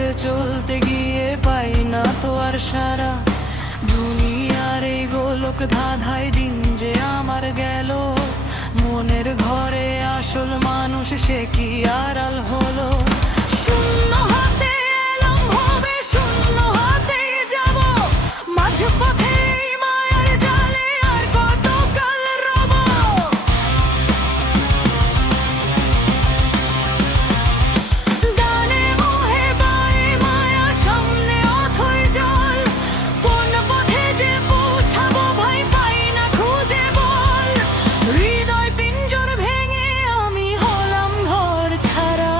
পথে চলতে গিয়ে পাই না তো আর সারা। দুনিয়ার এই গোলক ধাঁধায় দিন যে আমার গেল, মনের ঘরে আসল মানুষ সে কি আড়াল হলো। শূন্য হাতে এলাম ভবে, শূন্য হাতেই যাব, মাঝপথে এই মায়ার জালে আর কতকাল রব। ডানে মোহে বায়ে মায়া, সামনে অথই জল, কোন পথে যে পৌঁছাবো ভাই পাই না খুঁজে বল। হৃদয় পিঞ্জর ভেঙে আমি হলাম ঘর ছাড়া।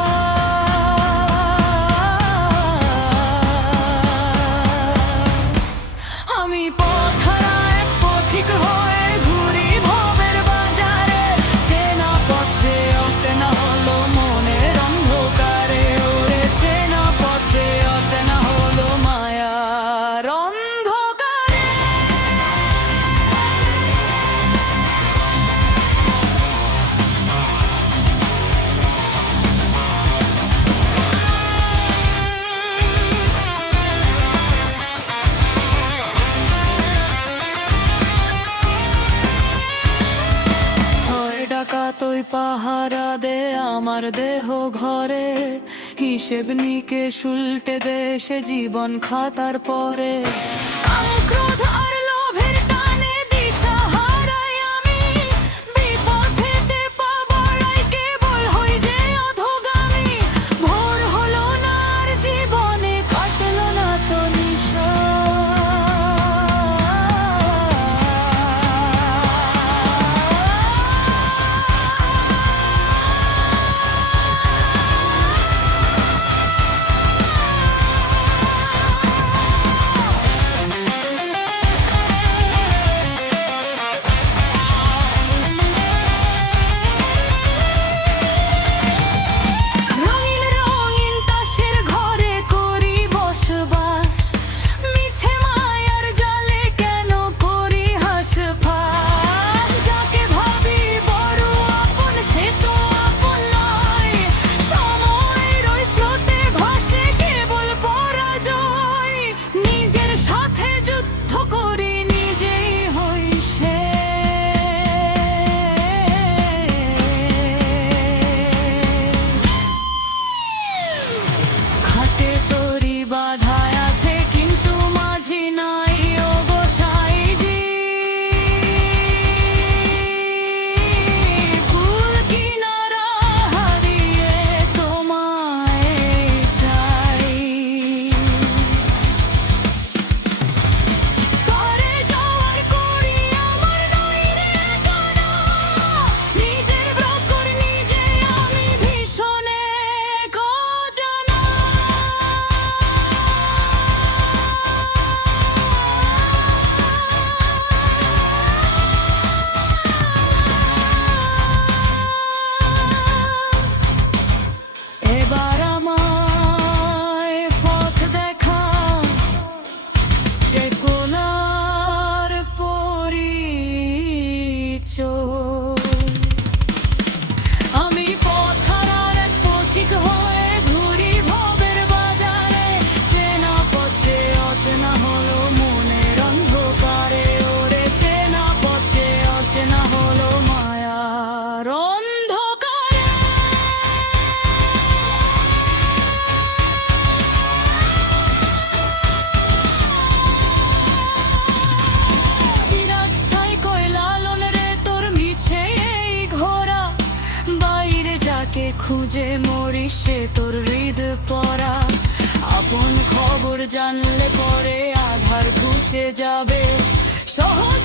আমি পথহারা এক পথিক হয়ে ঘুরি ভবের বাজারে, চেনা পথে অচেনা হলো মনের অন্ধকারে। ওরে চেনা পথে অচেনা হলো মায়ার অন্ধকারে। ছয় ডাকাতই পাহারা দে আমার দেহ ঘরে, হিসেব নিকেশ উল্টে দে সে জীবন খাতার পরে। কাম ক্রোধ আর লোভের টানে দিশা হারাই আমি, বিপথেতে পা বাড়াই কেবল হই যে অধোগামী। ভোর হলো না আর জীবনে কাটলো না তো নিশা। রঙিন রঙিন তাসের ঘরে করি বসবাস, মিছে মায়ার জালে কেন করি হাসফাস। যাকে ভাবি বড় আপন সে তো আপন নয়, সময়ের ওই স্রোতে ভাসে কেবল পরাজয়। নিজের সাথে যুদ্ধ করি নিজেই হই ঘাটে তরি বাধায় আছে কিন্তু মাঝি নাই ও গোসাইজি। কুল কিনারা হারিয়ে তোমায় চাই। করে যাওয়ার করি আমার নই রে কানা, নিজের ব্রকর নিজে আমি ভীষণ এক অজানা। এবার আমায় পথ দেখা, যে কোলার পরিচয়। আমি পথহারার এক পথিক হয়ে ঘুরি ভবের বাজারে, চেনা পথে অচেনা হলো মনের অন্ধকারে। ওরে চেনা পথে অচেনা হলো মায়ার অন্ধকারে। সিরাজ ছাই কই লালন রে তোর মিছে এই ঘোরা, বাইরে যাকে খুঁজে মরি সে তোর হৃদ পরা। আপন খবর জানলে পরে আধার ঘুচে যাবে, সহজ